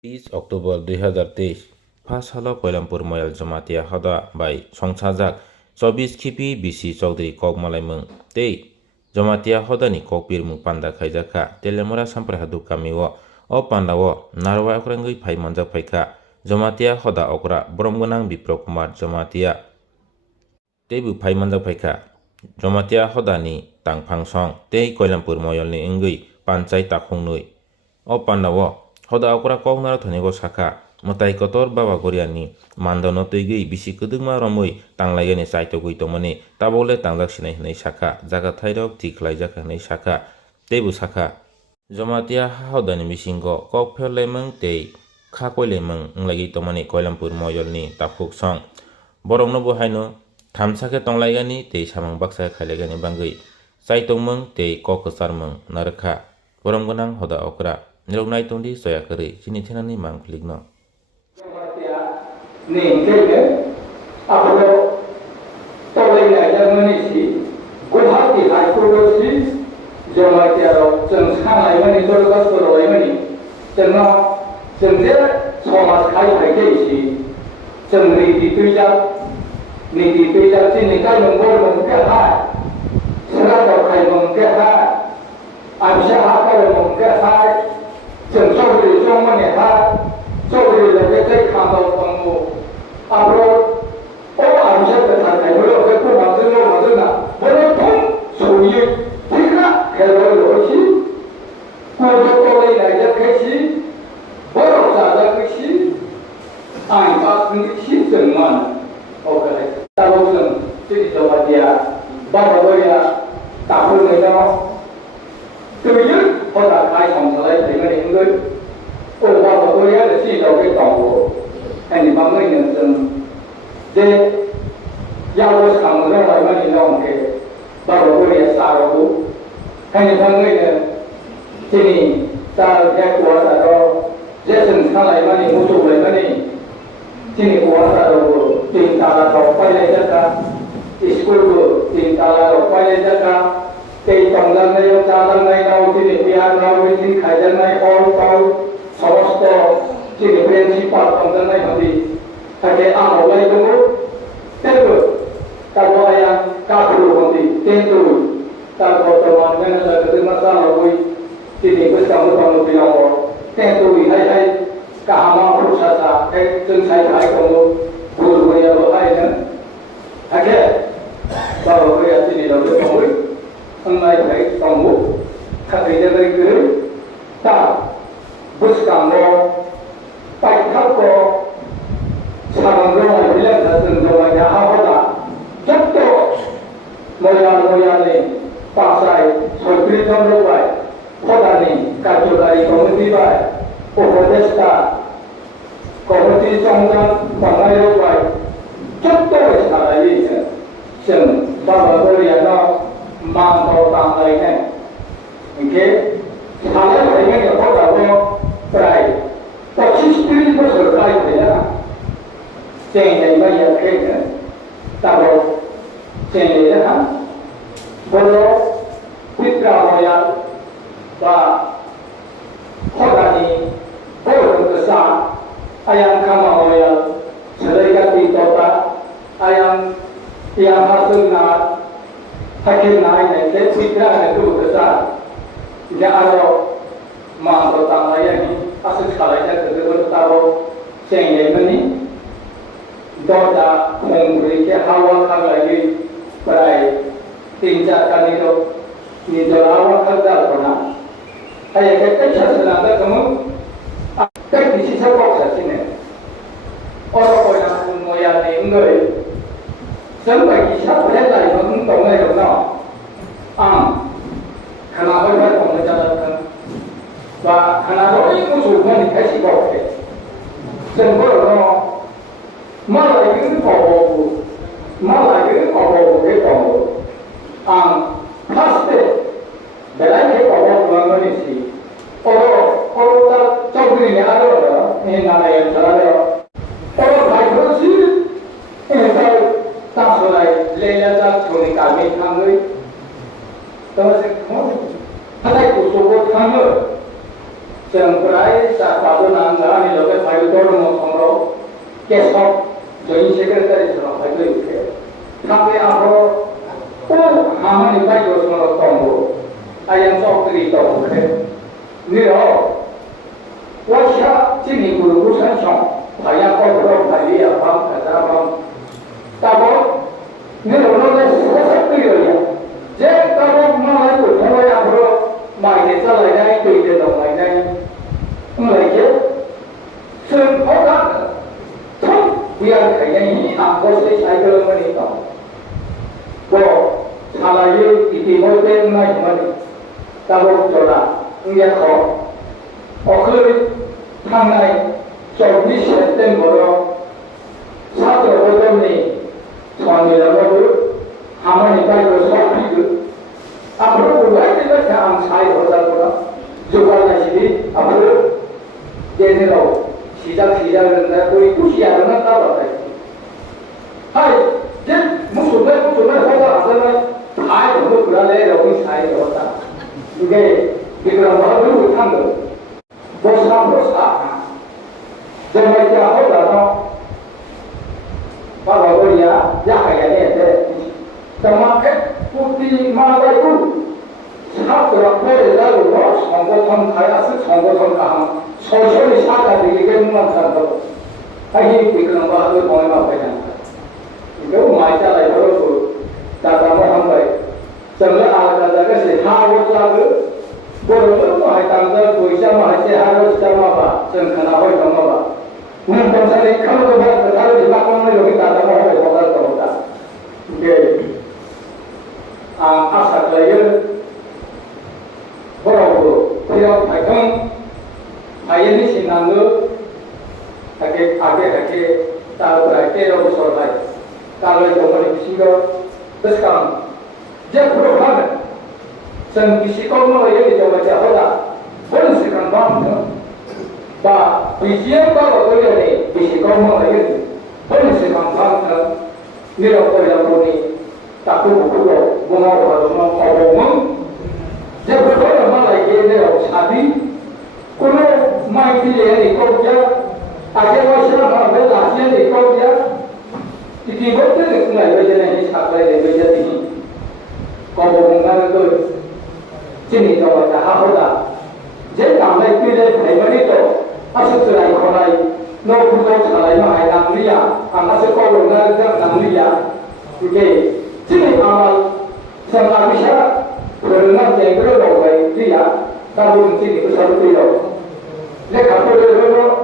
30 Oktober 2023 First Halo Koilampur Moyal Jamatia Hoda by Songsajak 24 Khipi BC Chaudhary Kok Malaimung Tei Jamatia Hoda ni Kokpir Mung Panda Khaijaka Telemura Samprai Hadu Kamiwo O Panda wo Narwa Okrangui Phai Manjak Phaika Jamatia Hoda Okra Bromgunang Bipro Kumar Jamatia Tebu Phai Manjak Phaika Jamatia Hoda ni Tangphang Song Tei Koilampur Moyal ni Engui Panchai Takhungnui O Panda wo Hoda okra koknaro thonigo saka mutai kotor baba goriani mandano tuigui bisi kudungma romui tanglaigani chaitogui tongmani tabole tangjak sinai hinai saka jaga thairok thi khlaijak hinai saka tebu saka Jamatia hodani bisingo kok pherlaimung tei kha koilaimung wnglaigui tongmani Koilampur moyolni taphuk song borokno bo haino thamsake tonglaigani tei samang baksa khailaigani bangui chaitongmung tei kok kwcharmung narkha boromgonang hoda okra Niroknai tongdi soya kari sini thenani mangplikno. Ning keke apro tolai na jamani si guwahati high court si Jamatia ro jeng sangai mani dorgas koroi mani jengno jengje somas khai hai ke si jeng ni di tuja sini kai nombor mong ke ha sera do khai mong ke ha amsha ha ka mong ke ha Jeng Chaudhary trong mane ha Chaudhary la ke kai kham do tong apro o amsha ta tha kai lo ke ko ma zeng lo ma zeng na bo lo thong su yi thikna ke lo chi ko jo ko lai la ya ke chi bo lo sa la ke chi ai ba ng chi jeng man o ka ta lo jeng chi jo ba dia ba ba ya ta ho nei na từ nhất họ đã khai xong rồi thì người những người ôi ba của tôi là chỉ đầu cái tổng của anh bằng người nhận rằng để giao cho thằng nó lại mà đi làm cái ba của tôi là sao đó anh bằng người là chỉ ni ta cái của ta đó dễ dàng thằng lại mà đi mua đồ lại mà đi chỉ ni của ta đó tiền ta là đâu phải là tất cả school của tiền ta là đâu phải là tất cả Kei tonglang na yung salang na ikaw tinipiyan na within kaya na all tao sawasto tiniprinsipal tonglang na yung kaya ang olay dungo tengo kabo ayang kapulu kundi tengo kabo taman nga sa katimasa lagoy tinipis kamo pangupinaw mo tengo hay kahama pusa sa jensay hay kamo guru kaya bahay na kaya bago kaya tinilaw yung panguli Angkai baik kamu, kerja dari kiri, tak bus kamu, baik kamu, sarang rumah bilang datang rumah jahat dah, jatuh, moyang ni pasai, sorry kamu baik, pada ni kacau dari komiti baik, Protesta, komiti sangkan pangai baik, jatuh sekarang ini, sen bapa Korea mang tàu tạm này này, cái thằng ấy phải nghe được câu nào phải có chí tuyến có sự thay đổi là trên này bây giờ cái tạo trên này đó hả, bây giờ quyết ra rồi và họ đã đi có được cái sao, ayam kama rồi selai kati tota, ayam yang hasil na Hakim naik ni, saya fikir ada tu besar. Dia ada mang bertang lagi ni, asal sekali saja kita bertahu sehingga ini doa memberi ke hawa kau lagi berai tinggal kali itu ni doa hawa kau dah pernah. Ayah kita cakap nanti kamu tak bisa sebab sini. Orang yang moyang ni enggak. Sampai kisah boleh lagi mungkin tahu ni orang, kenapa dia tahu jalan, bah kenapa ini musuh ni kasih bawa ke, sampai orang malah ini bawa ke tahu, pasti belai ke bawa orang ni si, orang tak Chaudhary ni ada orang, ni nama yang salah orang baik bersih, ini tahu. Tak solai lelah tak curi kami kami, terus kau, ada kusuk kami, semprai sahabat nangga ni 사람이 여기 발도를 못함으로 계속 저희 세계까지처럼 발도 이렇게 탑에 앞으로 꼭 가만히 발도서로 동부 아양 속들이 있다고 그래. 너요 워샤 진이 구루구산성 바양 거꾸로 발리야 밤 가자 밤 따고 너는 사석들이야. 제 따고 말고 동호회 앞으로 많이 잘라야 돼 이제도 많이 이게 선포가 참 위안 가양이 안 보시 사이클 거니까 뭐 살아요 이게 뭐 때문에 이만이 따고 줘라 이게 그 상당히 좀 미시했던 거로 사도 보더니 전이라고 하모니 가지고 소피고 앞으로 우리가 이제 그냥 사이 보자구나 조관하시니 앞으로 얘네로 시작하는데 우리 구시야는 따라왔다. 아이 이제 무슨 말 하다 안 되면 다 너무 그러네 여기 사이 왔다. 이게 그런 거 하고 못한 거. 뭐 사. 정말 이제 하다가 바바고리야 야하야 돼. 정말 뿌띠 마가고 사고라 배라고 성고통 가야스 성고통 가 소설이 사가지고 이게 뭐만 산다고 아니 그런 거 하고 보내면 되잖아. 이거 많이 잘라요. 다다모 한 거에 정말 알아다가 하고 자고 뭐를 많이 담다 보이자마 하지 하고 자마봐 전 하나 ሆይ 담아봐 문 동산에 가는 거 다른 바꾸는 여기 다다모 하고 보다 보다 이게 아사들을 뭐라고 그냥 발동 아이니 신앙을 하게 따라오라게라고 소리해 따라올 동안에 비시가 그래서 이제 프로그램 전 비시고는 여기 좀 하다 그런 시간 밤에 다 비시에가 어디에 비시고는 여기 그런 시간 밤에 내려오려 보니 딱 보고 뭐라고 하면 이제 그거는 말이게 내가 사비 그로 마이티에 있고야 아게와시나 말에 나시에 있고야 이게 뭐든 그냥 여전히 사과에 여전히 거부공간을 그 진이 저거다 하고다 제 다음에 그래 배머리도 아스트라이 코라이 너 그거 잘하면 아이랑리야 아마스 거부공간을 랑리야 이게 진이 아마 생각이셔 그러나 제대로 먹어야 돼야 다른 진이 그 사람들이요 내 가족들로